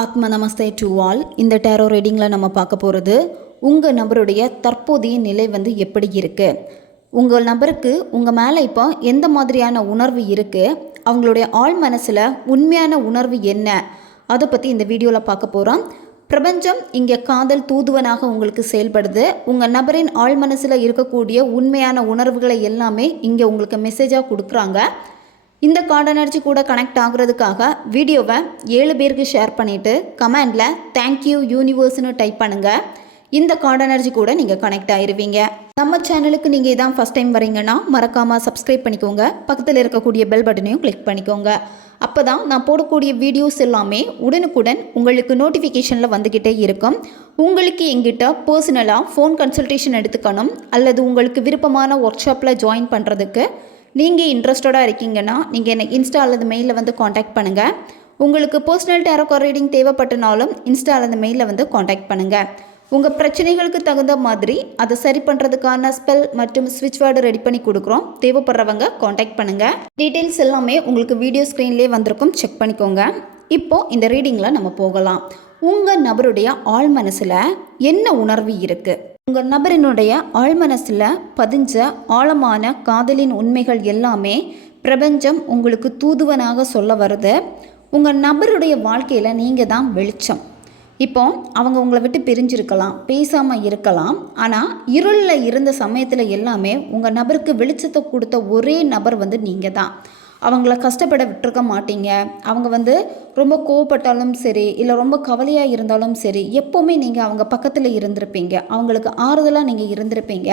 ஆத்ம நமஸ்தே to all இந்த டேரோ ரீடிங்கில் நம்ம பார்க்க போகிறது உங்கள் நபருடைய தற்போதைய நிலை வந்து எப்படி இருக்குது உங்கள் நபருக்கு உங்கள் மேலே இப்போ எந்த மாதிரியான உணர்வு இருக்குது அவங்களுடைய ஆழ் மனசில் உண்மையான உணர்வு என்ன? அதை பற்றி இந்த வீடியோவில் பார்க்க போகிறோம் பிரபஞ்சம் இங்கே காதல் தூதுவனாக உங்களுக்கு செயல்படுது. உங்கள் நபரின் ஆள் மனசில் இருக்கக்கூடிய உண்மையான உணர்வுகளை எல்லாமே இங்கே உங்களுக்கு மெசேஜாக கொடுக்குறாங்க. இந்த கார்டு எனர்ஜி கூட கனெக்ட் ஆகுறதுக்காக வீடியோவை ஏழு பேருக்கு ஷேர் பண்ணிவிட்டு கமெண்டில் தேங்க்யூ யூனிவர்ஸ்னு டைப் பண்ணுங்கள் இந்த கார்டு எனர்ஜி கூட நீங்கள் கனெக்ட் ஆயிடுவீங்க நம்ம சேனலுக்கு நீங்கள் இதான் ஃபஸ்ட் டைம் வரீங்கன்னா மறக்காமல் சப்ஸ்கிரைப் பண்ணிக்கோங்க. பக்கத்தில் இருக்கக்கூடிய பெல் பட்டனையும் கிளிக் பண்ணிக்கோங்க. அப்போ தான் நான் போடக்கூடிய வீடியோஸ் எல்லாமே உடனுக்குடன் உங்களுக்கு நோட்டிஃபிகேஷனில் வந்துக்கிட்டே இருக்கும். உங்களுக்கு எங்கிட்ட பர்சனலாக ஃபோன் கன்சல்டேஷன் எடுத்துக்கணும். அல்லது உங்களுக்கு விருப்பமான ஒர்க் ஷாப்பில் ஜாயின் பண்ணுறதுக்கு நீங்கள் இன்ட்ரெஸ்டடாக இருக்கீங்கன்னா நீங்கள் என்னை இன்ஸ்டா அல்லது மெயிலில் வந்து காண்டாக்ட் பண்ணுங்கள் உங்களுக்கு பர்சனல் டேரோ ரீடிங் தேவைப்பட்டனாலும் இன்ஸ்டா அல்லது மெயிலில் வந்து காண்டாக்ட் பண்ணுங்கள் உங்கள் பிரச்சனைகளுக்கு தகுந்த மாதிரி அதை சரி பண்ணுறதுக்கான ஸ்பெல் மற்றும் ஸ்விட்ச் வேர்டு ரெடி பண்ணி கொடுக்குறோம். தேவைப்படுறவங்க காண்டாக்ட் பண்ணுங்கள் டீட்டெயில்ஸ் எல்லாமே உங்களுக்கு வீடியோ ஸ்க்ரீன்லேயே வந்திருக்கும். செக் பண்ணிக்கோங்க. இப்போது இந்த ரீடிங்கில் நம்ம போகலாம். உங்கள் நபருடைய ஆள் மனசில் என்ன உணர்வு இருக்குது உங்கள் நபரினுடைய ஆழ்மனசில் பதிஞ்ச ஆழமான காதலின் உண்மைகள் எல்லாமே பிரபஞ்சம் உங்களுக்கு தூதுவனாக சொல்ல வருது. உங்கள் நபருடைய வாழ்க்கையில் நீங்கள் தான் வெளிச்சம். இப்போ அவங்க உங்களை விட்டு பிரிஞ்சிருக்கலாம் பேசாமல் இருக்கலாம். ஆனால் இருளில் இருந்த சமயத்தில் எல்லாமே உங்கள் நபருக்கு வெளிச்சத்தை கொடுத்த ஒரே நபர் வந்து நீங்கள் தான். அவங்கள கஷ்டப்பட விட்டுருக்க மாட்டீங்க. அவங்க வந்து ரொம்ப கோவப்பட்டாலும் சரி இல்லை ரொம்ப கவலையாக இருந்தாலும் சரி எப்போவுமே நீங்கள் அவங்க பக்கத்தில் இருந்திருப்பீங்க. அவங்களுக்கு ஆறுதலாக நீங்கள் இருந்திருப்பீங்க.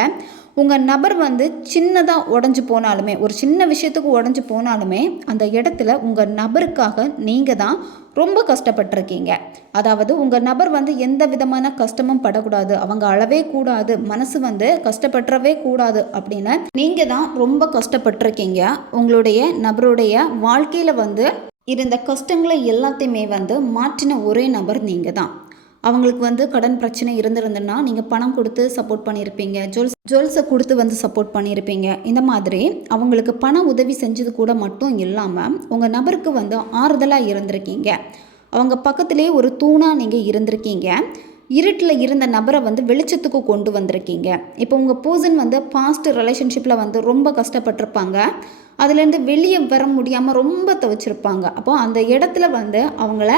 உங்கள் நபர் வந்து சின்னதாக உடஞ்சி போனாலுமே ஒரு சின்ன விஷயத்துக்கு உடஞ்சி போனாலுமே அந்த இடத்துல உங்கள் நபருக்காக நீங்கள் தான் ரொம்ப கஷ்டப்பட்டிருக்கீங்க. அதாவது உங்கள் நபர் வந்து எந்த விதமான கஷ்டமும் படக்கூடாது. அவங்க அழவே கூடாது. மனசு வந்து கஷ்டப்பட்டுறவே கூடாது அப்படின்னு நீங்கள் தான் ரொம்ப கஷ்டப்பட்டிருக்கீங்க. உங்களுடைய நபருடைய வாழ்க்கையில் வந்து இருந்த கஷ்டங்களை எல்லாத்தையுமே வந்து மாற்றின ஒரே நபர் நீங்கள் தான். அவங்களுக்கு வந்து கடன் பிரச்சனை இருந்திருந்துன்னா நீங்கள் பணம் கொடுத்து சப்போர்ட் பண்ணியிருப்பீங்க. ஜுவல்ஸ் ஜுவல்ஸை கொடுத்து வந்து சப்போர்ட் பண்ணியிருப்பீங்க. இந்த மாதிரி அவங்களுக்கு பண உதவி செஞ்சது கூட மட்டும் இல்லாமல் உங்கள் நபருக்கு வந்து ஆறுதலாக இருந்திருக்கீங்க. அவங்க பக்கத்துலேயே ஒரு தூணாக நீங்கள் இருந்திருக்கீங்க. இருட்டில் இருந்த நபரை வந்து வெளிச்சத்துக்கு கொண்டு வந்திருக்கீங்க. இப்போ உங்கள் பர்சன் வந்து பாஸ்ட் ரிலேஷன்ஷிப்பில் வந்து ரொம்ப கஷ்டப்பட்டிருப்பாங்க. அதுலேருந்து வெளியே வர முடியாமல் ரொம்ப துவச்சிருப்பாங்க. அப்போ அந்த இடத்துல வந்து அவங்கள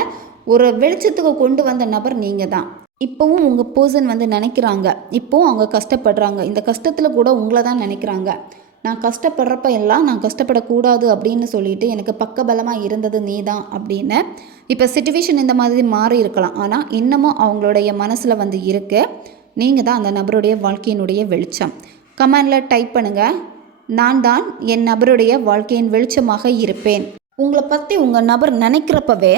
ஒரு வெளிச்சத்துக்கு கொண்டு வந்த நபர் நீங்கள் தான் இப்போவும் உங்கள் பர்சன் வந்து நினைக்கிறாங்க. இப்போவும் அவங்க கஷ்டப்படுறாங்க. இந்த கஷ்டத்தில் கூட உங்களை தான் நினைக்கிறாங்க. நான் கஷ்டப்படுறப்ப எல்லாம் நான் கஷ்டப்படக்கூடாது அப்படின்னு சொல்லிட்டு எனக்கு பக்கபலமாக இருந்தது நீ தான் அப்படின்னு. இப்போ சுச்சுவேஷன் இந்த மாதிரி மாறி இருக்கலாம். ஆனால் இன்னமும் அவங்களுடைய மனசில் வந்து இருக்குது நீங்கள் தான் அந்த நபருடைய வாழ்க்கையினுடைய வெளிச்சம். கமெண்டில் டைப் பண்ணுங்கள் நான் தான் என் நபருடைய வாழ்க்கையின் வெளிச்சமாக இருப்பேன். உங்களை பற்றி உங்கள் நபர் நினைக்கிறப்பவே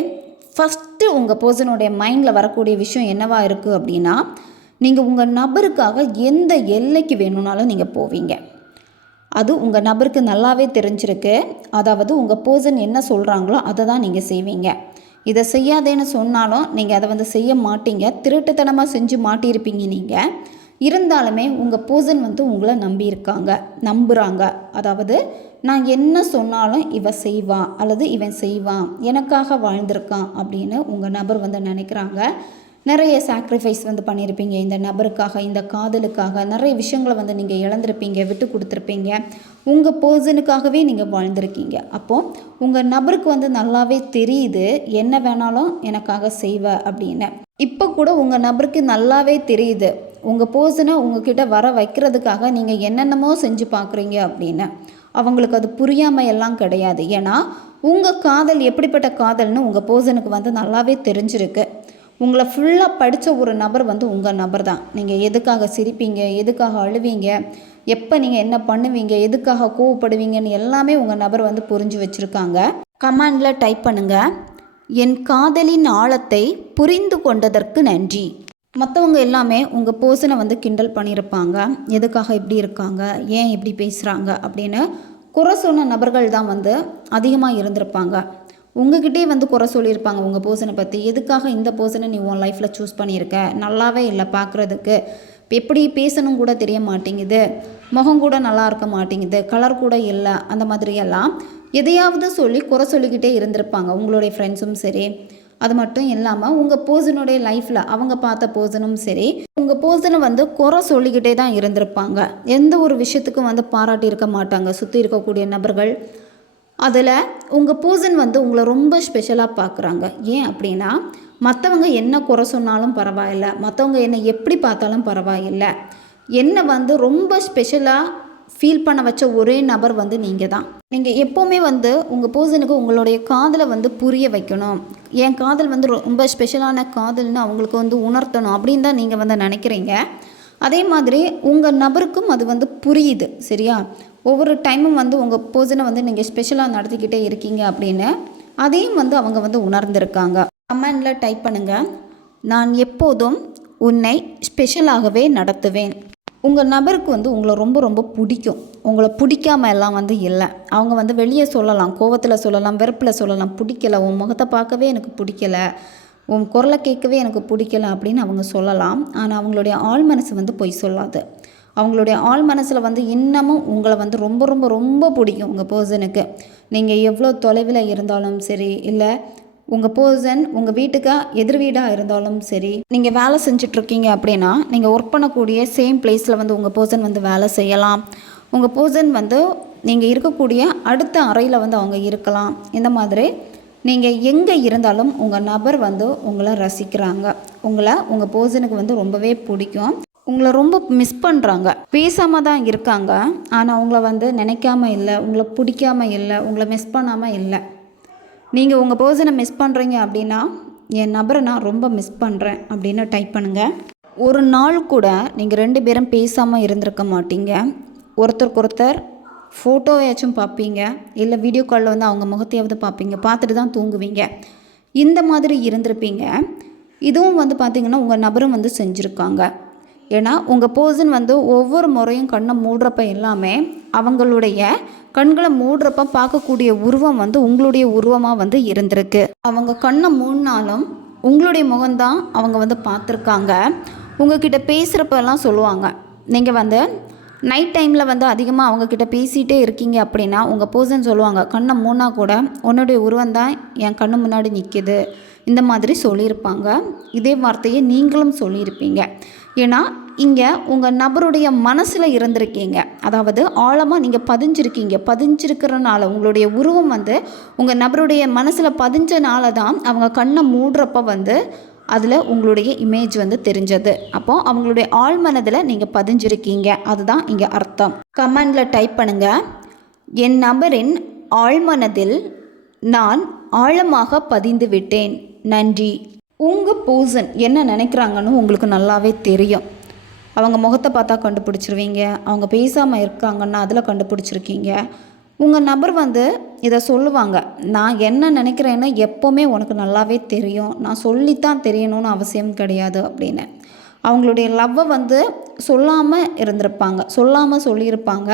ஃபஸ்ட்டு உங்கள் பர்சனுடைய மைண்டில் வரக்கூடிய விஷயம் என்னவா இருக்குது அப்படின்னா நீங்கள் உங்கள் நபருக்காக எந்த எல்லைக்கு வேணும்னாலும் நீங்கள் போவீங்க. அது உங்கள் நபருக்கு நல்லாவே தெரிஞ்சிருக்கு. அதாவது உங்கள் பர்சன் என்ன சொல்கிறாங்களோ அதை தான் நீங்கள் செய்வீங்க. இதை செய்யாதேன்னு சொன்னாலும் நீங்கள் அதை வந்து செய்ய மாட்டீங்க. திருட்டுத்தனமாக செஞ்சு மாட்டியிருப்பீங்க நீங்கள் இருந்தாலுமே உங்கள் பர்சன் வந்து உங்களை நம்பியிருக்காங்க நம்புகிறாங்க அதாவது நான் என்ன சொன்னாலும் இவன் செய்வான் அல்லது இவன் செய்வான் எனக்காக வாழ்ந்திருக்கான் அப்படின்னு உங்கள் நபர் வந்து நினைக்கிறாங்க. நிறைய சாக்ரிஃபைஸ் வந்து பண்ணியிருப்பீங்க. இந்த நபருக்காக இந்த காதலுக்காக நிறைய விஷயங்களை வந்து நீங்கள் இழந்திருப்பீங்க விட்டு கொடுத்துருப்பீங்க. உங்கள் பர்சனுக்காகவே நீங்கள் வாழ்ந்திருக்கீங்க. அப்போது உங்கள் நபருக்கு வந்து நல்லாவே தெரியுது என்ன வேணாலும் எனக்காக செய்வ அப்படின்னு. இப்போ கூட உங்கள் நபருக்கு நல்லாவே தெரியுது. உங்கள் பர்சனை உங்ககிட்ட வர வைக்கிறதுக்காக நீங்கள் என்னென்னமோ செஞ்சு பார்க்குறீங்க அப்படின்னு அவங்களுக்கு அது புரியாமல் எல்லாம் கிடையாது. ஏன்னா உங்கள் காதல் எப்படிப்பட்ட காதல்னு உங்கள் பர்சனுக்கு வந்து நல்லாவே தெரிஞ்சிருக்கு. உங்களை ஃபுல்லாக படித்த ஒரு நபர் வந்து உங்கள் நபர் தான். நீங்கள் எதுக்காக சிரிப்பீங்க எதுக்காக அழுவீங்க எப்போ நீங்கள் என்ன பண்ணுவீங்க எதுக்காக கோவப்படுவீங்கன்னு எல்லாமே உங்கள் நபர் வந்து புரிஞ்சு வச்சுருக்காங்க. கமாண்டில் டைப் பண்ணுங்கள் என் காதலின் ஆழத்தை புரிந்து கொண்டதற்கு நன்றி. மற்றவங்க எல்லாமே உங்கள் பர்சனை வந்து கிண்டல் பண்ணியிருப்பாங்க. எதுக்காக இப்படி இருக்காங்க? ஏன் இப்படி பேசுகிறாங்க அப்படின்னு குறை சொன்ன நபர்கள் தான் வந்து அதிகமாக இருந்திருப்பாங்க. உங்ககிட்டே வந்து குறை சொல்லியிருப்பாங்க உங்கள் பர்சனை பற்றி எதுக்காக இந்த பர்சனை நீ உன் லைஃப்பில் சூஸ் பண்ணியிருக்க? நல்லாவே இல்லை பார்க்குறதுக்கு. எப்படி பேசணும் கூட தெரிய மாட்டேங்குது. முகம் கூட நல்லா இருக்க மாட்டேங்குது. கலர் கூட இல்லை. அந்த மாதிரியெல்லாம் எதையாவது சொல்லி குறை சொல்லிக்கிட்டே இருந்திருப்பாங்க. உங்களுடைய ஃப்ரெண்ட்ஸும் சரி. அது மட்டும் இல்லாமல் உங்கள் போர்சனுடைய லைஃப்பில் அவங்க பார்த்த போர்சனும் சரி உங்கள் போர்சனை வந்து குறை சொல்லிக்கிட்டே தான் இருந்திருப்பாங்க. எந்த ஒரு விஷயத்துக்கும் வந்து பாராட்டியிருக்க மாட்டாங்க. சுற்றி இருக்கக்கூடிய நபர்கள். அதில் உங்கள் பர்சன் வந்து உங்களை ரொம்ப ஸ்பெஷலாக பார்க்குறாங்க. ஏன் அப்படின்னா மற்றவங்க என்ன குறை சொன்னாலும் பரவாயில்ல. மற்றவங்க என்னை எப்படி பார்த்தாலும் பரவாயில்லை. என்னை வந்து ரொம்ப ஸ்பெஷலாக ஃபீல் பண்ண வச்ச ஒரே நபர் வந்து நீங்கள் தான் நீங்கள் எப்போவுமே வந்து உங்கள் பர்சனுக்கு உங்களுடைய காதலை வந்து புரிய வைக்கணும். என் காதல் வந்து ரொம்ப ஸ்பெஷலான காதல்னு அவங்களுக்கு வந்து உணர்த்தணும் அப்படின்னு தான் நீங்கள் வந்து நினைக்கிறீங்க. அதே மாதிரி உங்கள் நபருக்கும் அது வந்து புரியுது சரியா? ஒவ்வொரு டைமும் வந்து உங்கள் பர்சனை வந்து நீங்கள் ஸ்பெஷலாக நடத்திக்கிட்டே இருக்கீங்க அப்படின்னு அதையும் வந்து அவங்க வந்து உணர்ந்திருக்காங்க. கமெண்டில் டைப் பண்ணுங்கள் நான் எப்போதும் உன்னை ஸ்பெஷலாகவே நடத்துவேன். உங்கள் நபருக்கு வந்து உங்களை ரொம்ப ரொம்ப பிடிக்கும். உங்களை பிடிக்காம எல்லாம் வந்து இல்லை. அவங்க வந்து வெளியே சொல்லலாம் கோவத்தில் சொல்லலாம் வெறுப்பில் சொல்லலாம் பிடிக்கல. உன் முகத்தை பார்க்கவே எனக்கு பிடிக்கல. உன் குரலை கேட்கவே எனக்கு பிடிக்கல அப்படின்னு அவங்க சொல்லலாம். ஆனால் அவங்களுடைய ஆள் மனசு வந்து பொய் சொல்லாது. அவங்களுடைய ஆள் மனசில் வந்து இன்னமும் உங்களை வந்து ரொம்ப ரொம்ப ரொம்ப பிடிக்கும் உங்கள் பர்சனுக்கு நீங்கள் எவ்வளோ தொலைவில் இருந்தாலும் சரி இல்லை உங்கள் பர்சன் உங்கள் வீட்டுக்கு எதிர் வீடாக இருந்தாலும் சரி நீங்கள் வேலை செஞ்சிட்ருக்கீங்க அப்படின்னா நீங்கள் ஒர்க் பண்ணக்கூடிய சேம் பிளேஸில் வந்து உங்கள் பர்சன் வந்து வேலை செய்யலாம். உங்கள் பர்சன் வந்து நீங்கள் இருக்கக்கூடிய அடுத்த அறையில் வந்து அவங்க இருக்கலாம். இந்த மாதிரி நீங்கள் எங்கே இருந்தாலும் உங்கள் நபர் வந்து உங்களை ரசிக்கிறாங்க. உங்களை உங்கள் பர்சனுக்கு வந்து ரொம்பவே பிடிக்கும். உங்களை ரொம்ப மிஸ் பண்ணுறாங்க பேசாமல் தான் இருக்காங்க. ஆனால் உங்களை வந்து நினைக்காம இல்லை உங்களை பிடிக்காம இல்லை உங்களை மிஸ் பண்ணாமல் இல்லை. நீங்கள் உங்கள் பர்சனை மிஸ் பண்ணுறீங்க அப்படின்னா என் நபரை நான் ரொம்ப மிஸ் பண்ணுறேன் அப்படின்னு டைப் பண்ணுங்கள் ஒரு நாள் கூட நீங்கள் ரெண்டு பேரும் பேசாமல் இருந்திருக்க மாட்டீங்க. ஒருத்தருக்கு ஒருத்தர் ஃபோட்டோவையாச்சும் பார்ப்பீங்க இல்லை வீடியோ காலில் வந்து அவங்க முகத்தையாவது பார்ப்பீங்க பார்த்துட்டு தான் தூங்குவீங்க. இந்த மாதிரி இருந்திருப்பீங்க. இதுவும் வந்து பார்த்திங்கன்னா உங்கள் நபரும் வந்து செஞ்சுருக்காங்க. ஏன்னா உங்கள் பர்சன் வந்து ஒவ்வொரு முறையும் கண்ணை மூடுறப்ப எல்லாமே அவங்களுடைய கண்களை மூடுறப்ப பார்க்கக்கூடிய உருவம் வந்து உங்களுடைய உருவமாக வந்து இருந்திருக்கு. அவங்க கண்ணை மூடினாலும் உங்களுடைய முகம்தான் அவங்க வந்து பார்த்துருக்காங்க. உங்ககிட்ட பேசுகிறப்பெல்லாம் சொல்லுவாங்க. நீங்கள் வந்து நைட் டைமில் வந்து அதிகமாக அவங்கக்கிட்ட பேசிகிட்டே இருக்கீங்க அப்படின்னா உங்கள் பர்சன் சொல்லுவாங்க கண்ணை மூணா கூட உன்னுடைய உருவம் தான் என் கண்ணு முன்னாடி நிற்கிது இந்த மாதிரி சொல்லியிருப்பாங்க. இதே வார்த்தையை நீங்களும் சொல்லியிருப்பீங்க. ஏன்னா இங்கே உங்கள் நபருடைய மனசில் இருந்திருக்கீங்க. அதாவது ஆழமாக நீங்கள் பதிஞ்சிருக்கீங்க. பதிஞ்சிருக்கிறனால உங்களுடைய உருவம் வந்து உங்கள் நபருடைய மனசில் பதிஞ்சனால தான் அவங்க கண்ணை மூடுறப்ப வந்து அதில் உங்களுடைய இமேஜ் வந்து தெரிஞ்சது. அப்போ அவங்களுடைய ஆழ்மனதில் நீங்கள் பதிஞ்சிருக்கீங்க. அதுதான் இங்கே அர்த்தம். கமெண்டில் டைப் பண்ணுங்கள் என் நபரின் ஆழ்மனதில் நான் ஆழமாக பதிந்து விட்டேன் நன்றி. உங்கள் பர்சன் என்ன நினைக்கிறாங்கன்னு உங்களுக்கு நல்லாவே தெரியும். அவங்க முகத்தை பார்த்தா கண்டுபிடிச்சிருவீங்க. அவங்க பேசாமல் இருக்காங்கன்னா அதில் கண்டுபிடிச்சிருக்கீங்க. உங்கள் நபர் வந்து இதை சொல்லுவாங்க. நான் என்ன நினைக்கிறேன்னு எப்போவுமே உனக்கு நல்லாவே தெரியும். நான் சொல்லித்தான் தெரியணும்னு அவசியம் கிடையாது அப்படின்னு. அவங்களுடைய லவ்வை வந்து சொல்லாமல் இருந்திருப்பாங்க. சொல்லாமல் சொல்லியிருப்பாங்க.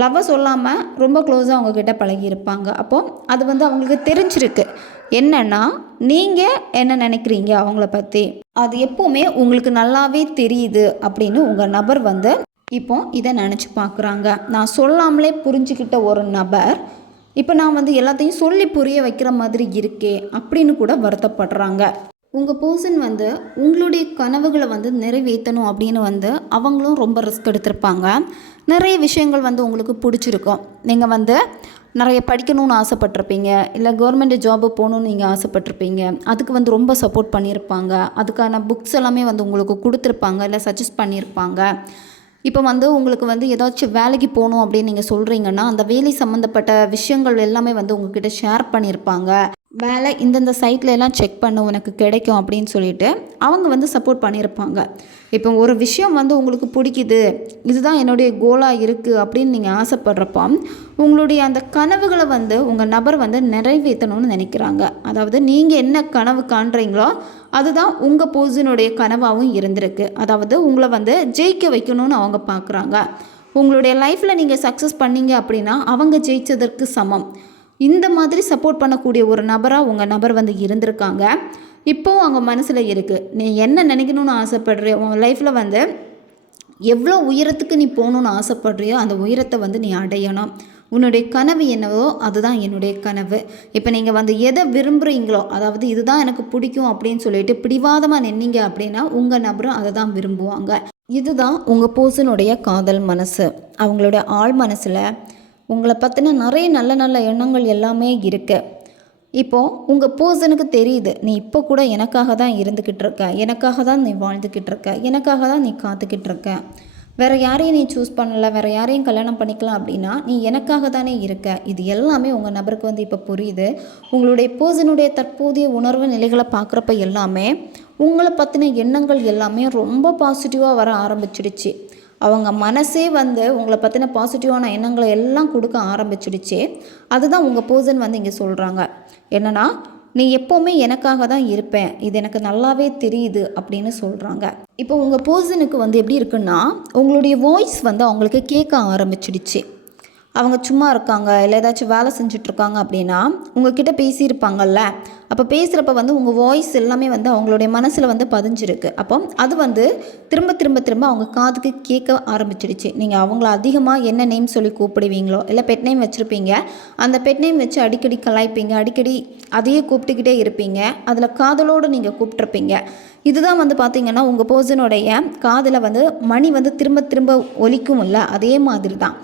லவ்வை சொல்லாமல் ரொம்ப க்ளோஸாக அவங்கக்கிட்ட பழகியிருப்பாங்க அப்போது அது வந்து அவங்களுக்கு தெரிஞ்சிருக்கு. என்னென்னா நீங்கள் என்ன நினைக்கிறீங்க அவங்கள பற்றி அது எப்போவுமே உங்களுக்கு நல்லாவே தெரியுது அப்படின்னு உங்கள் நபர் வந்து இப்போ இதை நினச்சி பார்க்குறாங்க நான் சொல்லாமலே புரிஞ்சுக்கிட்ட ஒரு நபர் இப்போ நான் வந்து எல்லாத்தையும் சொல்லி புரிய வைக்கிற மாதிரி இருக்கே அப்படின்னு கூட வருத்தப்படுறாங்க. உங்கள் பர்சன் வந்து உங்களுடைய கனவுகளை வந்து நிறைவேற்றணும் அப்படின்னு வந்து அவங்களும் ரொம்ப ரிஸ்க் எடுத்திருப்பாங்க. நிறைய விஷயங்கள் வந்து உங்களுக்கு பிடிச்சிருக்கும். நீங்கள் வந்து நிறைய படிக்கணும்னு ஆசைப்பட்டிருப்பீங்க. இல்லை கவர்மெண்ட் ஜாபு போகணுன்னு நீங்கள் ஆசைப்பட்டிருப்பீங்க. அதுக்கு வந்து ரொம்ப சப்போர்ட் பண்ணியிருப்பாங்க. அதுக்கான புக்ஸ் எல்லாமே வந்து உங்களுக்கு கொடுத்துருப்பாங்க. இல்லை சஜஸ்ட் பண்ணியிருப்பாங்க. இப்போ வந்து உங்களுக்கு வந்து ஏதாச்சும் வேலைக்கு போகணும் அப்படின்னு நீங்கள் சொல்கிறீங்கன்னா அந்த வேலை சம்மந்தப்பட்ட விஷயங்கள் எல்லாமே வந்து உங்ககிட்ட ஷேர் பண்ணியிருப்பாங்க. வேலை இந்தந்த சைட்ல எல்லாம் செக் பண்ண உனக்கு கிடைக்கும் அப்படின்னு சொல்லிட்டு அவங்க வந்து சப்போர்ட் பண்ணியிருப்பாங்க. இப்போ ஒரு விஷயம் வந்து உங்களுக்கு பிடிக்குது இதுதான் என்னுடைய கோலாக இருக்குது அப்படின்னு நீங்கள் ஆசைப்படுறப்போ உங்களுடைய அந்த கனவுகளை வந்து உங்கள் நபர் வந்து நிறைவேற்றணும்னு நினைக்கிறாங்க. அதாவது நீங்கள் என்ன கனவு காண்றீங்களோ அதுதான் உங்கள் போசினுடைய கனவாகவும் இருந்திருக்கு. அதாவது உங்களை வந்து ஜெயிக்க வைக்கணும்னு அவங்க பார்க்குறாங்க உங்களுடைய லைஃப்பில் நீங்கள் சக்ஸஸ் பண்ணீங்க அப்படின்னா அவங்க ஜெயிச்சதற்கு சமம். இந்த மாதிரி சப்போர்ட் பண்ணக்கூடிய ஒரு நபராக உங்கள் நபர் வந்து இருந்திருக்காங்க. இப்போவும் அவங்க மனசில் இருக்குது நீ என்ன நினைக்கணும்னு ஆசைப்படுறியோ உன் லைஃப்பில் வந்து எவ்வளோ உயரத்துக்கு நீ போகணுன்னு ஆசைப்படுறியோ அந்த உயரத்தை வந்து நீ அடையணும். உன்னுடைய கனவு என்னவோ அதுதான் என்னுடைய கனவு. இப்போ நீங்கள் வந்து எதை விரும்புகிறீங்களோ அதாவது இதுதான் எனக்கு பிடிக்கும் அப்படின்னு சொல்லிட்டு பிடிவாதமாக நின்னீங்க அப்படின்னா உங்கள் நபரும் அதை தான் விரும்புவாங்க. இதுதான் உங்கள் பூசனுடைய காதல் மனசு. அவங்களுடைய ஆழ் மனசில் உங்களை பற்றின நிறைய நல்ல நல்ல எண்ணங்கள் எல்லாமே இருக்குது இப்போது உங்கள் பர்சனுக்கு தெரியுது நீ இப்போ கூட எனக்காக தான் இருந்துக்கிட்டு இருக்க எனக்காக தான் நீ வாழ்ந்துக்கிட்டு இருக்க எனக்காக தான் நீ காத்துக்கிட்டு இருக்க. வேறு யாரையும் நீ சூஸ் பண்ணல வேறு யாரையும் கல்யாணம் பண்ணிக்கலாம் அப்படின்னா நீ எனக்காக தானே இருக்க. இது எல்லாமே உங்கள் நபருக்கு வந்து இப்போ புரியுது. உங்களுடைய பர்சனுடைய தற்போதைய உணர்வு நிலைகளை பார்க்குறப்ப எல்லாமே உங்களை பற்றின எண்ணங்கள் எல்லாமே ரொம்ப பாசிட்டிவாக வர ஆரம்பிச்சிடுச்சு. அவங்க மனசே வந்து உங்களை பற்றின பாசிட்டிவான எண்ணங்களை எல்லாம் கொடுக்க ஆரம்பிச்சிடுச்சு. அதுதான் உங்கள் பர்சன் வந்து இங்கே சொல்கிறாங்க என்னென்னா நீ எப்போவுமே எனக்காக தான் இருப்பேன். இது எனக்கு நல்லாவே தெரியுது அப்படின்னு சொல்கிறாங்க இப்போ உங்கள் பர்சனுக்கு வந்து எப்படி இருக்குன்னா உங்களுடைய வாய்ஸ் வந்து அவங்களுக்கு கேட்க ஆரம்பிச்சிடுச்சு. அவங்க சும்மா இருக்காங்க இல்லை ஏதாச்சும் வேலை செஞ்சுட்ருக்காங்க அப்படின்னா உங்ககிட்ட பேசியிருப்பாங்கல்ல? அப்போ பேசுகிறப்ப வந்து உங்கள் வாய்ஸ் எல்லாமே வந்து அவங்களுடைய மனசில் வந்து பதிஞ்சிருக்கு. அப்போ அது வந்து திரும்ப திரும்ப திரும்ப அவங்க காதுக்கு கேட்க ஆரம்பிச்சிடுச்சு. நீங்கள் அவங்கள அதிகமாக என்ன நேம் சொல்லி கூப்பிடுவீங்களோ இல்லை பெட் நேம் வச்சுருப்பீங்க அந்த பெட் நேம் வச்சு அடிக்கடி கலாய்ப்பீங்க அடிக்கடி அதையே கூப்பிட்டுக்கிட்டே இருப்பீங்க. அதில் காதலோடு நீங்கள் கூப்பிட்ருப்பீங்க இதுதான் வந்து பார்த்திங்கன்னா உங்கள் பர்சனுடைய காதில் வந்து மணி வந்து திரும்ப திரும்ப ஒலிக்கும்ல அதே மாதிரி தான்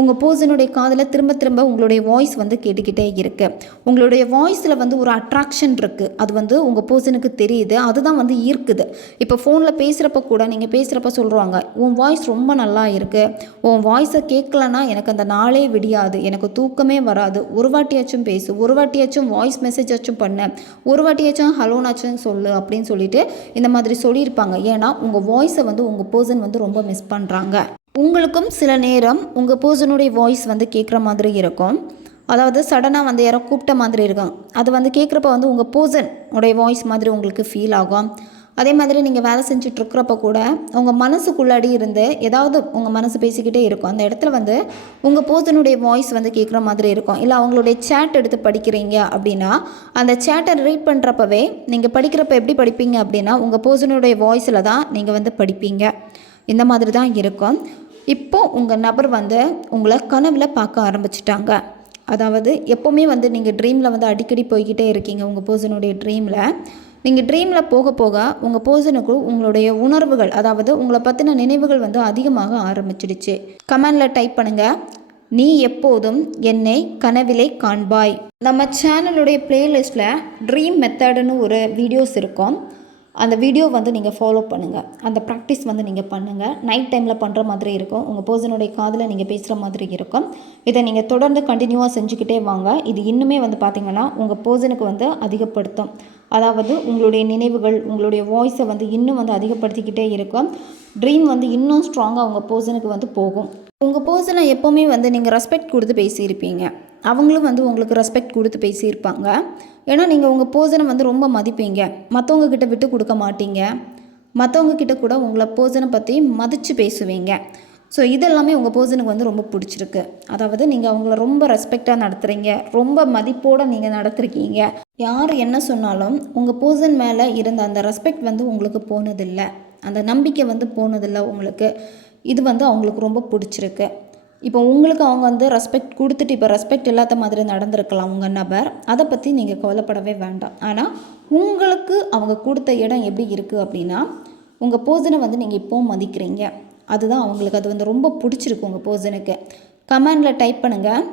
உங்கள் பர்சனுடைய காதில் திரும்ப திரும்ப உங்களுடைய வாய்ஸ் வந்து கேட்டுக்கிட்டே இருக்குது உங்களுடைய வாய்ஸில் வந்து ஒரு அட்ராக்ஷன் இருக்குது அது வந்து உங்கள் பர்சனுக்கு தெரியுது. அதுதான் வந்து ஈர்க்குது. இப்போ ஃபோனில் பேசுகிறப்ப கூட நீங்கள் பேசுகிறப்ப சொல்கிறாங்க உன் வாய்ஸ் ரொம்ப நல்லா இருக்குது உன் வாய்ஸை கேட்கலன்னா எனக்கு அந்த நாளே விடியாது. எனக்கு தூக்கமே வராது. ஒரு வாட்டியாச்சும் பேசு. ஒரு வாட்டியாச்சும் வாய்ஸ் மெசேஜாச்சும் பண்ணு. ஒரு வாட்டியாச்சும் ஹலோனாச்சும் சொல்லு அப்படின்னு சொல்லிட்டு இந்த மாதிரி சொல்லியிருப்பாங்க. ஏன்னா உங்கள் வாய்ஸை வந்து உங்கள் பர்சன் வந்து ரொம்ப மிஸ் பண்ணுறாங்க உங்களுக்கும் சில நேரம் உங்கள் பர்சனுடைய வாய்ஸ் வந்து கேட்குற மாதிரி இருக்கும். அதாவது சடனாக வந்து யாரோ கூப்பிட்ட மாதிரி இருக்கும். அது வந்து கேட்குறப்ப வந்து உங்கள் பர்சன் உடைய வாய்ஸ் மாதிரி உங்களுக்கு ஃபீல் ஆகும். அதே மாதிரி நீங்கள் வேலை செஞ்சுட்ருக்கிறப்ப கூட உங்கள் மனசுக்குள்ளாடி இருந்து ஏதாவது உங்கள் மனசு பேசிக்கிட்டே இருக்கும். அந்த இடத்துல வந்து உங்கள் பர்சனுடைய வாய்ஸ் வந்து கேட்குற மாதிரி இருக்கும். இல்லை அவங்களுடைய சேட் எடுத்து படிக்கிறீங்க அப்படின்னா அந்த சேட்டை ரீட் பண்ணுறப்பவே நீங்கள் படிக்கிறப்ப எப்படி படிப்பீங்க அப்படின்னா உங்கள் பர்சனுடைய வாய்ஸில் தான் நீங்கள் வந்து படிப்பீங்க. இந்த மாதிரி தான் இருக்கும். இப்போ உங்கள் நபர் வந்து உங்களை கனவில் பார்க்க ஆரம்பிச்சிட்டாங்க. அதாவது எப்போவுமே வந்து நீங்கள் ட்ரீமில் வந்து அடிக்கடி போய்கிட்டே இருக்கீங்க உங்கள் பர்சனுடைய ட்ரீமில் நீங்கள் ட்ரீமில் போக போக உங்கள் பர்சனுக்கு உங்களுடைய உணர்வுகள் அதாவது உங்களை பற்றின நினைவுகள் வந்து அதிகமாக ஆரம்பிச்சிடுச்சு. கமெண்டில் டைப் பண்ணுங்கள் நீ எப்போதும் என்னை கனவிலே காண்பாய். நம்ம சேனலுடைய பிளேலிஸ்ட்டில் ட்ரீம் மெத்தடுன்னு ஒரு வீடியோஸ் இருக்கும். அந்த வீடியோ வந்து நீங்கள் ஃபாலோ பண்ணுங்கள் அந்த ப்ராக்டிஸ் வந்து நீங்கள் பண்ணுங்கள் நைட் டைமில் பண்ணுற மாதிரி இருக்கும். உங்கள் பர்சனுடைய காதில் நீங்கள் பேசுகிற மாதிரி இருக்கும். இதை நீங்கள் தொடர்ந்து கண்டினியூவாக செஞ்சுக்கிட்டே வாங்க. இது இன்னுமே வந்து பார்த்திங்கன்னா உங்கள் பர்சனுக்கு வந்து அதிகப்படுத்தும். அதாவது உங்களுடைய நினைவுகள் உங்களுடைய வாய்ஸை வந்து இன்னும் வந்து அதிகப்படுத்திக்கிட்டே இருக்கும். ட்ரீம் வந்து இன்னும் ஸ்ட்ராங்காக உங்கள் பர்சனுக்கு வந்து போகும். உங்கள் பர்சனை எப்போவுமே வந்து நீங்கள் ரெஸ்பெக்ட் கொடுத்து பேசியிருப்பீங்க. அவங்களும் வந்து உங்களுக்கு ரெஸ்பெக்ட் கொடுத்து பேசியிருப்பாங்க. ஏன்னா நீங்கள் உங்கள் பர்சனை வந்து ரொம்ப மதிப்பீங்க. மற்றவங்க கிட்ட விட்டு கொடுக்க மாட்டீங்க. மற்றவங்க கிட்ட கூட உங்களை போஜனை பற்றி மதித்து பேசுவீங்க. ஸோ இதெல்லாமே உங்கள் போர்சனுக்கு வந்து ரொம்ப பிடிச்சிருக்கு. அதாவது நீங்கள் அவங்கள ரொம்ப ரெஸ்பெக்டாக நடத்துகிறீங்க ரொம்ப மதிப்போடு நீங்கள் நடத்துருக்கீங்க. யார் என்ன சொன்னாலும் உங்கள் போர்சன் மேலே இருந்த அந்த ரெஸ்பெக்ட் வந்து உங்களுக்கு போனதில்லை. அந்த நம்பிக்கை வந்து போனதில்லை உங்களுக்கு. இது வந்து அவங்களுக்கு ரொம்ப பிடிச்சிருக்கு. இப்போ உங்களுக்கு அவங்க வந்து ரெஸ்பெக்ட் கொடுத்துட்டு இப்போ ரெஸ்பெக்ட் இல்லாத மாதிரி நடந்திருக்கலாம் உங்கள் நபர். அதை பற்றி நீங்கள் கவலைப்படவே வேண்டாம். ஆனால் உங்களுக்கு அவங்க கொடுத்த இடம் எப்படி இருக்குது அப்படின்னா உங்கள் பர்சனை வந்து நீங்கள் இப்போவும் மதிக்கிறீங்க. அதுதான் அவங்களுக்கு அது வந்து ரொம்ப பிடிச்சிருக்கு உங்கள் பர்சனுக்கு கமெண்டில் டைப் பண்ணுங்கள்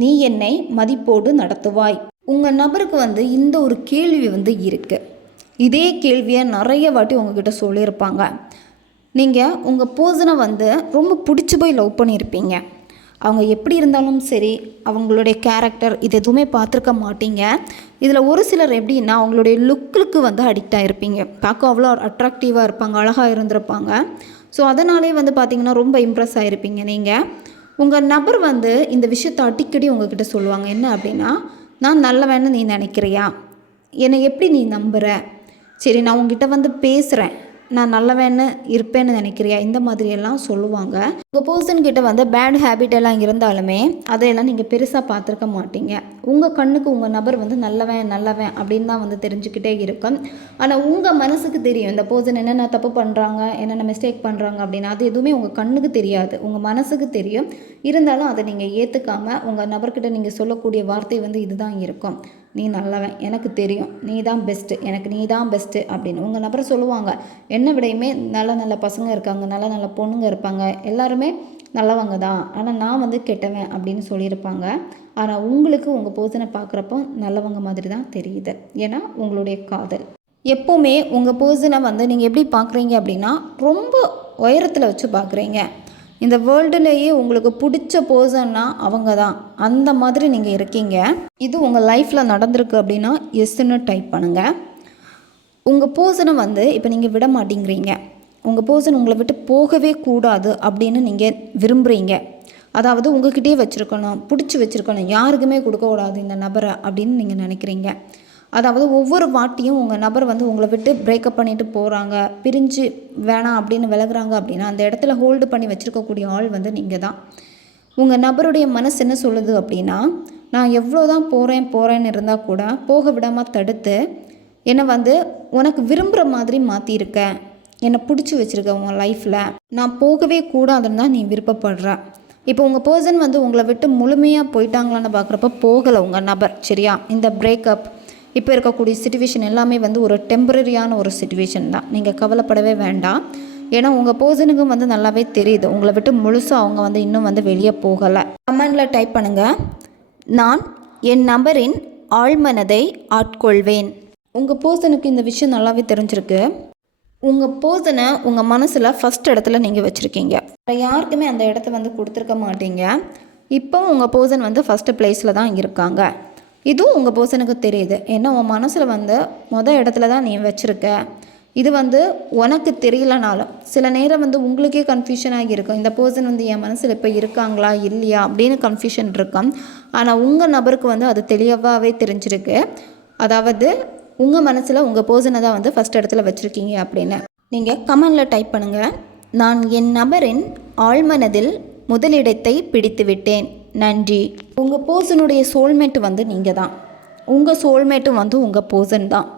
நீ என்னை மதிப்போடு நடத்துவாய். உங்கள் நபருக்கு வந்து இந்த ஒரு கேள்வி வந்து இருக்குது இதே கேள்வியை நிறைய வாட்டி உங்ககிட்ட சொல்லியிருப்பாங்க. நீங்கள் உங்கள் பர்சனை வந்து ரொம்ப பிடிச்சி போய் லவ் பண்ணியிருப்பீங்க அவங்க எப்படி இருந்தாலும் சரி அவங்களுடைய கேரக்டர் இது எதுவுமே பார்த்துருக்க மாட்டீங்க. இதில் ஒரு சிலர் எப்படின்னா அவங்களுடைய லுக்குக்கு வந்து அடிக்ட் ஆகிருப்பீங்க பார்க்க அவ்வளோ அட்ராக்டிவாக இருப்பாங்க அழகாக இருந்திருப்பாங்க. ஸோ அதனாலே வந்து பார்த்திங்கன்னா ரொம்ப இம்ப்ரெஸ் ஆகிருப்பீங்க நீங்கள் உங்கள் நபர் வந்து இந்த விஷயத்தை அடிக்கடி உங்ககிட்ட சொல்லுவாங்க. என்ன அப்படின்னா நான் நல்லவேன்னு நீ நினைக்கிறியா? என்னை எப்படி நீ நம்புகிற சரி நான் உங்ககிட்ட வந்து பேசுகிறேன் நான் நல்லவேன்னு இருப்பேன்னு நினைக்கிறியா? இந்த மாதிரியெல்லாம் சொல்லுவாங்க. உங்கள் பர்சன் கிட்ட வந்து பேட் ஹேபிட் எல்லாம் இருந்தாலுமே அதையெல்லாம் நீங்கள் பெருசாக பார்த்துருக்க மாட்டீங்க. உங்கள் கண்ணுக்கு உங்கள் நபர் வந்து நல்லவன் நல்லவன் அப்படின்னு தான் வந்து தெரிஞ்சுக்கிட்டே இருக்கும். ஆனால் உங்கள் மனசுக்கு தெரியும் இந்த பர்சன் என்னென்ன தப்பு பண்ணுறாங்க என்னென்ன மிஸ்டேக் பண்ணுறாங்க அப்படின்னு. அது எதுவுமே உங்கள் கண்ணுக்கு தெரியாது. உங்கள் மனசுக்கு தெரியும். இருந்தாலும் அதை நீங்கள் ஏற்றுக்காமல் உங்கள் நபர்கிட்ட நீங்கள் சொல்லக்கூடிய வார்த்தை வந்து இதுதான் இருக்கும். நீ நல்லவன் எனக்கு தெரியும். நீ தான் பெஸ்ட்டு எனக்கு நீ தான் பெஸ்ட்டு அப்படின்னு. உங்கள் நபரை சொல்லுவாங்க என்ன விடையுமே நல்ல நல்ல பசங்க இருக்காங்க நல்ல நல்ல பொண்ணுங்க இருப்பாங்க. எல்லாருமே நல்லவங்க தான் ஆனால் நான் வந்து கெட்டவன் அப்படின்னு சொல்லியிருப்பாங்க. ஆனால் உங்களுக்கு உங்கள் போசனை பார்க்குறப்போ நல்லவங்க மாதிரி தான் தெரியுது. ஏன்னா உங்களுடைய காதல். எப்போவுமே உங்கள் போசனை வந்து நீங்கள் எப்படி பார்க்குறீங்க அப்படின்னா ரொம்ப உயரத்தில் வச்சு பார்க்குறீங்க இந்த வேர்ல்டுலேயே உங்களுக்கு பிடிச்ச பர்சன்னா அவங்க தான் அந்த மாதிரி நீங்கள் இருக்கீங்க. இது உங்கள் லைஃப்பில் நடந்திருக்கு அப்படின்னா எஸ்ன்னு டைப் பண்ணுங்கள் உங்கள் பர்சனை வந்து இப்போ நீங்கள் விட மாட்டேங்கிறீங்க. உங்கள் பர்சன் உங்களை விட்டு போகவே கூடாது அப்படின்னு நீங்கள் விரும்புகிறீங்க அதாவது உங்ககிட்டயே வச்சுருக்கணும் பிடிச்சி வச்சுருக்கணும் யாருக்குமே கொடுக்கக்கூடாது இந்த நபரை அப்படின்னு நீங்கள் நினைக்கிறீங்க. அதாவது ஒவ்வொரு வாட்டியும் உங்கள் நபர் வந்து உங்களை விட்டு பிரேக்கப் பண்ணிட்டு போகிறாங்க பிரிஞ்சு வேணாம் அப்படின்னு விலகுறாங்க அப்படின்னா அந்த இடத்துல ஹோல்டு பண்ணி வச்சுருக்கக்கூடிய ஆள் வந்து நீங்கள் தான் உங்கள் நபருடைய மனசு என்ன சொல்லுது அப்படின்னா நான் எவ்வளோ தான் போகிறேன் போகிறேன்னு இருந்தால் கூட போக விடாமல் தடுத்து என்னை வந்து உனக்கு விரும்புகிற மாதிரி மாற்றியிருக்கேன் என்னை பிடிச்சி வச்சுருக்க உன் லைஃப்பில் நான் போகவே கூடாதுன்னு தான் நீ விருப்பப்படுற. இப்போ உங்கள் பர்சன் வந்து உங்களை விட்டு முழுமையாக போயிட்டாங்களான்னு பார்க்குறப்ப போகலை உங்கள் நபர் சரியா? இந்த பிரேக்கப் இப்போ இருக்கக்கூடிய சுச்சுவேஷன் எல்லாமே வந்து ஒரு டெம்பரரியான ஒரு சுச்சுவேஷன் தான். நீங்கள் கவலைப்படவே வேண்டாம். ஏன்னா உங்கள் பர்சனுக்கும் வந்து நல்லாவே தெரியுது. உங்களை விட்டு முழுசாக அவங்க வந்து இன்னும் வந்து வெளியே போகலை. கமெண்டில் டைப் பண்ணுங்கள் நான் என் நபரின் ஆழ்மனதை ஆட்கொள்வேன். உங்கள் பர்சனுக்கு இந்த விஷயம் நல்லாவே தெரிஞ்சிருக்கு. உங்கள் பர்சனை உங்கள் மனசில் ஃபஸ்ட் இடத்துல நீங்கள் வச்சுருக்கீங்க. வேறு யாருக்குமே அந்த இடத்த வந்து கொடுத்துருக்க மாட்டீங்க. இப்போ உங்கள் பர்சன் வந்து ஃபஸ்ட்டு ப்ளேஸில் தான் இருக்காங்க. இதுவும் உங்கள் பர்சனுக்கு தெரியுது. ஏன்னா உன் மனசில் வந்து மொதல் இடத்துல தான் நீ வச்சுருக்க. இது வந்து உனக்கு தெரியலனாலும் சில நேரம் வந்து உங்களுக்கே கன்ஃபியூஷன் ஆகியிருக்கும் இந்த பர்சன் வந்து என் மனசில் இப்போ இருக்காங்களா இல்லையா அப்படின்னு கன்ஃபியூஷன் இருக்கும். ஆனால் உங்கள் நபருக்கு வந்து அது தெளிவாகவே தெரிஞ்சிருக்கு. அதாவது உங்கள் மனசில் உங்கள் பர்சனை தான் வந்து ஃபஸ்ட் இடத்துல வச்சுருக்கீங்க அப்படின்னு. நீங்கள் கமெண்டில் டைப் பண்ணுங்கள் நான் என் நபரின் ஆழ்மனதில் முதலிடத்தை பிடித்து விட்டேன் நன்றி. உங்கள் பர்சனுடைய சோல்மேட் வந்து நீங்கள் தான் உங்கள் சோல்மேட்டும் வந்து உங்கள் போர்சன் தான்.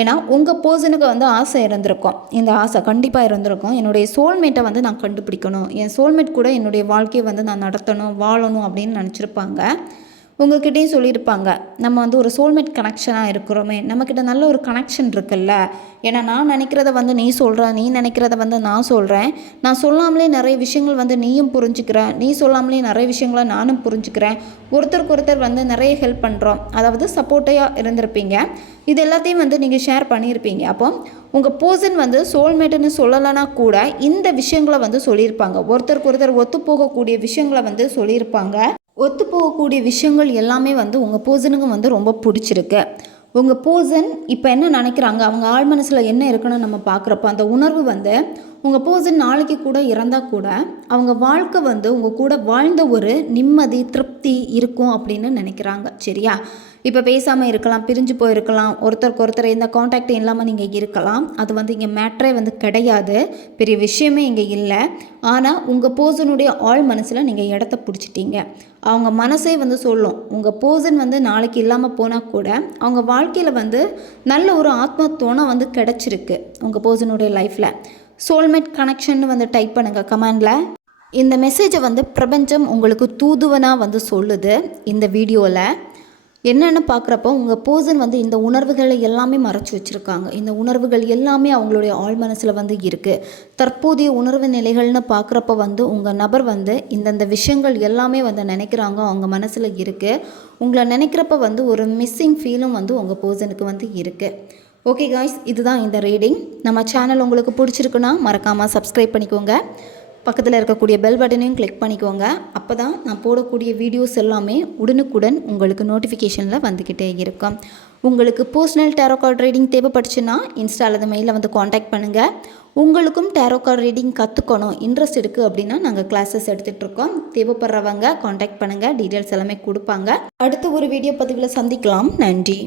ஏன்னா உங்கள் பர்சனுக்கு வந்து ஆசை இருந்திருக்கும். இந்த ஆசை கண்டிப்பாக இருந்திருக்கும். என்னுடைய சோல்மேட்டை வந்து நான் கண்டுபிடிக்கணும். என் சோல்மேட் கூட என்னுடைய வாழ்க்கையை வந்து நான் நடத்தணும் வாழணும் அப்படின்னு நினச்சிருப்பாங்க. உங்ககிட்டயும் சொல்லியிருப்பாங்க. நம்ம வந்து ஒரு சோல்மேட் கனெக்ஷனாக இருக்கிறோமே. நம்மக்கிட்ட நல்ல ஒரு கனெக்ஷன் இருக்குல்ல. ஏன்னா நான் நினைக்கிறத வந்து நீ சொல்கிற நீ நினைக்கிறத வந்து நான் சொல்கிறேன் நான் சொல்லாமலே நிறைய விஷயங்கள் வந்து நீயும் புரிஞ்சுக்கிற நீ சொல்லாமலே நிறைய விஷயங்களை நானும் புரிஞ்சுக்கிறேன். ஒருத்தருக்கு ஒருத்தர் வந்து நிறைய ஹெல்ப் பண்ணுறோம் அதாவது சப்போர்ட்டையாக இருந்திருப்பீங்க. இது எல்லாத்தையும் வந்து நீங்கள் ஷேர் பண்ணியிருப்பீங்க. அப்போ உங்கள் பர்சன் வந்து சோல்மேட்டுன்னு சொல்லலைன்னா கூட இந்த விஷயங்களை வந்து சொல்லியிருப்பாங்க. ஒருத்தருக்கு ஒருத்தர் ஒத்து போகக்கூடிய விஷயங்களை வந்து சொல்லியிருப்பாங்க. ஒத்து போகக்கூடிய விஷயங்கள் எல்லாமே வந்து உங்கள் பர்சனுக்கு வந்து ரொம்ப பிடிச்சிருக்கு. உங்கள் பர்சன் இப்போ என்ன நினைக்கிறாங்க? அவங்க ஆழ் மனசில் என்ன இருக்குன்னு நம்ம பார்க்குறப்ப அந்த உணர்வு வந்து உங்கள் பர்சன் நாளைக்கு கூட இறந்தால் கூட அவங்க வாழ்க்கை வந்து உங்கள் கூட வாழ்ந்த ஒரு நிம்மதி திருப்தி இருக்கும் அப்படின்னு நினைக்கிறாங்க. சரியா? இப்போ பேசாமல் இருக்கலாம் பிரிஞ்சு போயிருக்கலாம் ஒருத்தருக்கு ஒருத்தர் எந்த காண்டாக்டும் இல்லாமல் நீங்கள் இருக்கலாம். அது வந்து இங்கே மேட்ரே வந்து கிடையாது. பெரிய விஷயமே இங்கே இல்லை. ஆனால் உங்கள் போர்சனுடைய ஆள் மனசில் நீங்கள் இடத்த பிடிச்சிட்டீங்க. அவங்க மனசே வந்து சொல்லும். உங்கள் போர்சன் வந்து நாளைக்கு இல்லாமல் போனால் கூட அவங்க வாழ்க்கையில் வந்து நல்ல ஒரு ஆத்ம வந்து கிடச்சிருக்கு உங்கள் போர்சனுடைய லைஃப்பில் சோல்மேட் கனெக்ஷன் வந்து டைப் பண்ணுங்கள் கமெண்டில் இந்த மெசேஜை வந்து பிரபஞ்சம் உங்களுக்கு தூதுவனாக வந்து சொல்லுது இந்த வீடியோவில் என்னென்னு பார்க்குறப்போ உங்கள் பர்சன் வந்து இந்த உணர்வுகளை எல்லாமே மறைச்சி வச்சுருக்காங்க. இந்த உணர்வுகள் எல்லாமே அவங்களுடைய ஆழ் மனசில் வந்து இருக்குது தற்போதைய உணர்வு நிலைகள்னு பார்க்குறப்ப வந்து உங்கள் நபர் வந்து இந்தந்த விஷயங்கள் எல்லாமே வந்து நினைக்கிறாங்க அவங்க மனசில் இருக்குது உங்களை நினைக்கிறப்ப வந்து ஒரு மிஸ்ஸிங் ஃபீலும் வந்து உங்கள் பர்சனுக்கு வந்து இருக்குது ஓகே காய்ஸ் இதுதான் இந்த ரீடிங் நம்ம சேனல் உங்களுக்கு பிடிச்சிருக்குன்னா மறக்காமல் சப்ஸ்கிரைப் பண்ணிக்கோங்க. பக்கத்தில் இருக்கக்கூடிய பெல் பட்டனையும் கிளிக் பண்ணிக்கோங்க. அப்போ தான் நான் போடக்கூடிய வீடியோஸ் எல்லாமே உடனுக்குடன் உங்களுக்கு நோட்டிஃபிகேஷனில் வந்துக்கிட்டே இருக்கும். உங்களுக்கு பர்சனல் டேரோ கார்டு ரீடிங் தேவைப்பட்டுச்சுன்னா இன்ஸ்டாவில் மெயிலில் வந்து காண்டாக்ட் பண்ணுங்கள் உங்களுக்கும் டேரோ கார்டு ரீடிங் கற்றுக்கணும் இன்ட்ரெஸ்ட் இருக்குது அப்படின்னா நாங்கள் கிளாஸஸ் எடுத்துகிட்ருக்கோம் தேவைப்படுறவங்க காண்டாக்ட் பண்ணுங்கள் டீட்டெயில்ஸ் எல்லாமே கொடுப்பாங்க. அடுத்த ஒரு வீடியோ பதிவில் சந்திக்கலாம். நன்றி.